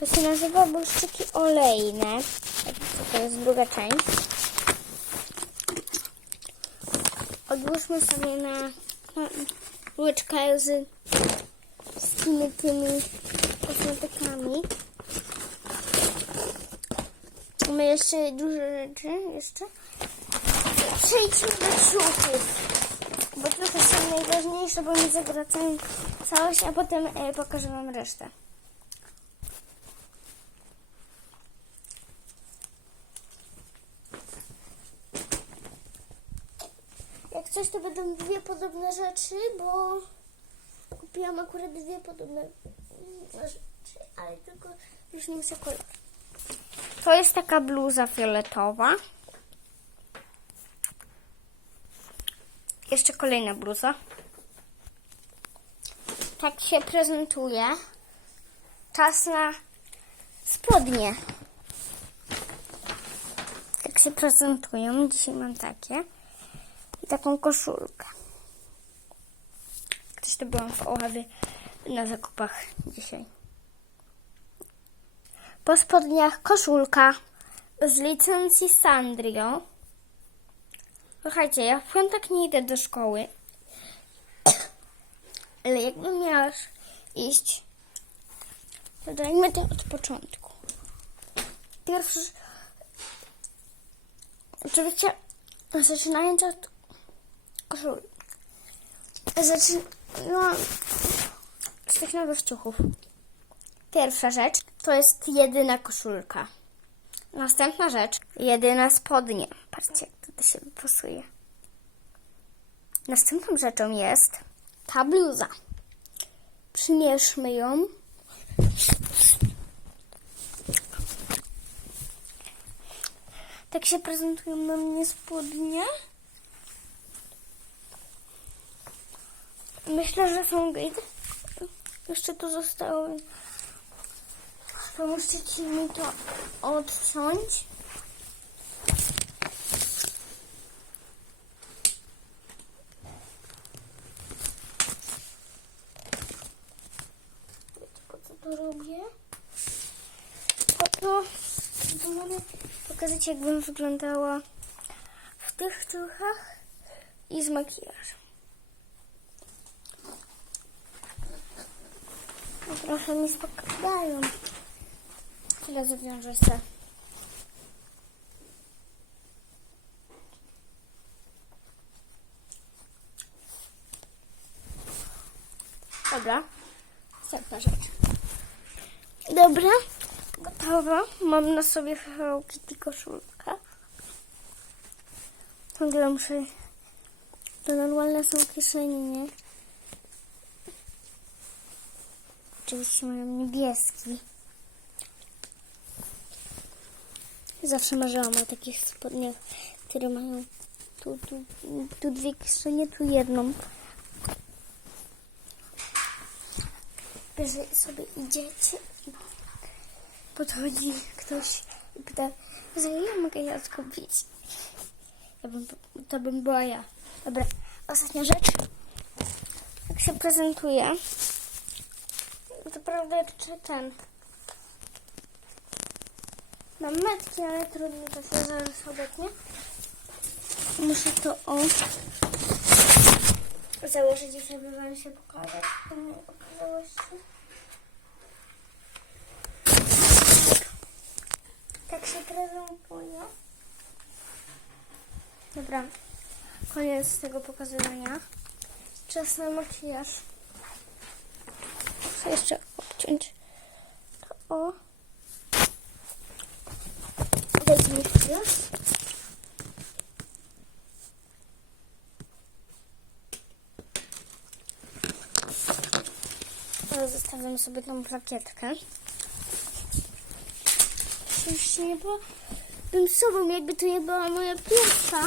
To się nazywa błyszczyki olejne. To jest druga część. Odłóżmy sobie na łyczkę z, z tymi, tymi kosmetykami. Mamy jeszcze dużo rzeczy. Jeszcze. Przejdźmy do ciuchów. Bo ciuchy są najważniejsze, bo mi zagracają całość, a potem e, pokażę Wam resztę. Coś, to będą dwie podobne rzeczy, bo kupiłam akurat dwie podobne rzeczy, ale tylko różnicy kolor. To jest taka bluza fioletowa. Jeszcze kolejna bluza. Tak się prezentuje. Czas na spodnie. Tak się prezentują. Dzisiaj mam takie. Taką koszulkę. Ktoś to byłam w Oławie na zakupach dzisiaj. Po spodniach koszulka z licencji Sandrio. Słuchajcie, ja w piątek nie idę do szkoły. Ale jakbym miała iść, to dajmy to od początku. Pierwszy. Oczywiście zaczynając od koszuli. Zaczynam no, z tych nowych ciuchów. Pierwsza rzecz to jest jedyna koszulka. Następna rzecz, jedyna spodnie. Patrzcie, jak to się pasuje. Następną rzeczą jest ta bluza. Przymierzmy ją. Tak się prezentują na mnie spodnie. Myślę, że są git. Jeszcze tu zostało. Pomóżcie ci mi to odciąć. Po co to robię? To, mogę pokazać wyglądała w tych ciuchach i z makijażem. No trochę mi spokadają. Chwilę zawiążę się. Dobra. Następna rzecz. Dobra. Gotowa. Mam na sobie Hello Kitty koszulkę. Ciągle muszę... To normalne są kieszenie, nie? Oczywiście mają niebieski. Zawsze marzyłam o takich spodniach, które mają tu, tu, tu dwie kieszenie, tu jedną. Że sobie idziecie i podchodzi ktoś i pyta, za ile mogę ja kupić? Ja bym, to bym była ja. Dobra, ostatnia rzecz. Jak się prezentuje. To prawda jeszcze ten. Mam metki, ale trudno to się zaraz obecnie. Muszę to o założyć żeby wam się pokazać. Nie okazało się. Tak się prezentuje. Dobra, koniec tego pokazywania. Czas na makijaż. Muszę jeszcze obciąć o. Weźmy chwilę. Zostawiam sobie tą plakietkę. Oczywiście nie była bym sobą, jakby to nie była moja pierwsza.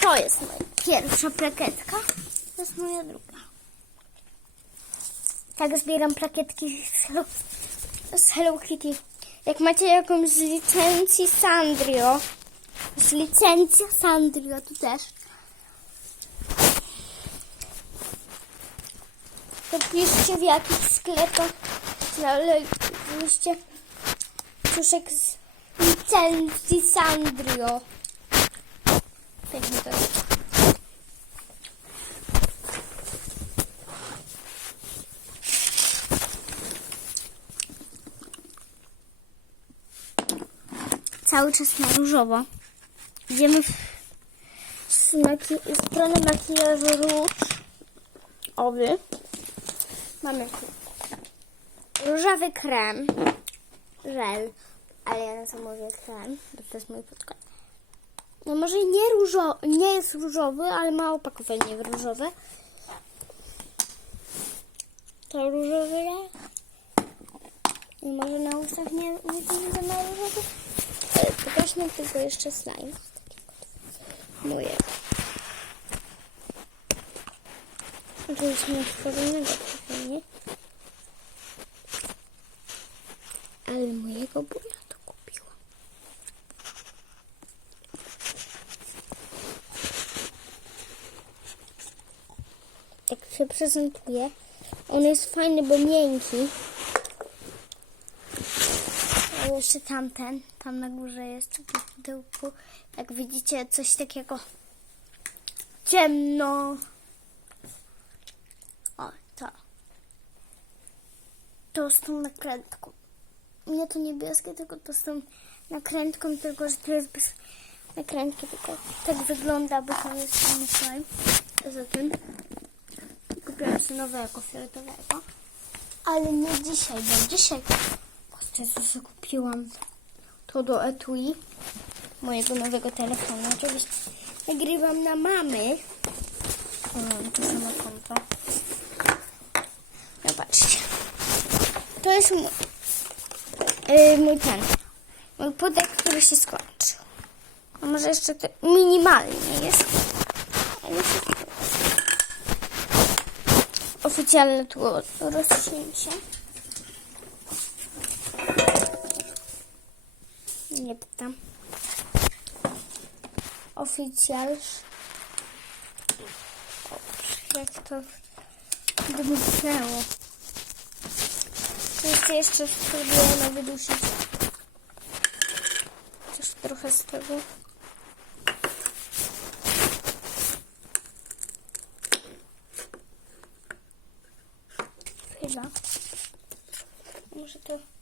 To jest moja pierwsza plakietka. To jest moja druga. Tak zbieram plakietki z Hello, z Hello Kitty. Jak macie jakąś z licencji Sandrio, z licencji Sandrio, tu też. to piszcie w jakich sklepach znaleźliście ciuszek z licencji Sandrio. Pewnie to jest. Cały czas na różowo. Idziemy w maki- stronę makijażu różowy. Mamy tu różowy krem, żel, ale ja na co mówię krem, bo to jest mój podkład. No może nie różo, nie jest różowy, ale ma opakowanie różowe. To różowy. I może na ustach nie, nie będzie za mało Pokażmy tylko jeszcze slime. Moje. To jest niestworzonego pewnie. Ale mojego, bo ja to kupiłam. Tak się prezentuje. On jest fajny, bo miękki. Jeszcze tamten, tam na górze jest w pudełku. Jak widzicie, coś takiego ciemno. O, to. To z tą nakrętką. Nie to niebieskie, tylko to z tą nakrętką, tylko że to jest bez nakrętki, tylko tak wygląda, bo to jest fajny slime. Poza tym kupiłam sobie nowego fioletowego. Ale nie dzisiaj, bo dzisiaj Co sobie kupiłam. To do etui mojego nowego telefonu. Oczywiście nagrywam na mamy. O, to samo konto. No patrzcie. To jest mój, yy, mój ten. Mój pudełek, który się skończył. A może jeszcze to minimalnie jest. Ale jest. Oficjalne tu rozcięcie. Nie pytam. Oficjal. Jak to dmuchnęło. Jest jeszcze spróbujemy wydusić. Coś trochę z tego. Chyba. Może to...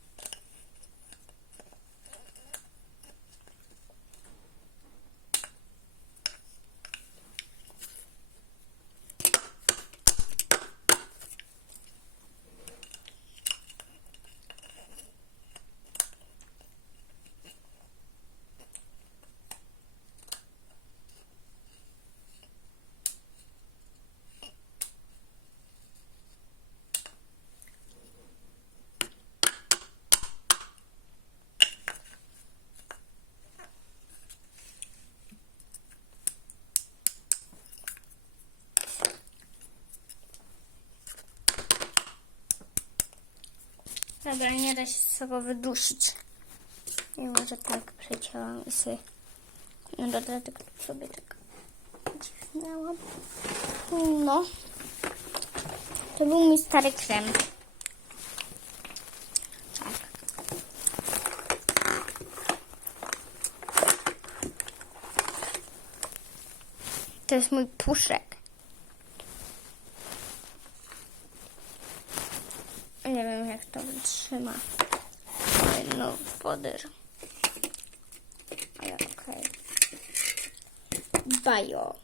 Dobra, nie da się z tego wydusić. Mimo, że tak przecięłam i sobie na dodatek sobie tak dźwignęłam. No. To był mój stary krem. Tak. To jest mój puszek. Nie wiem jak to wytrzyma. No, podyr. Ale okej. Bajo.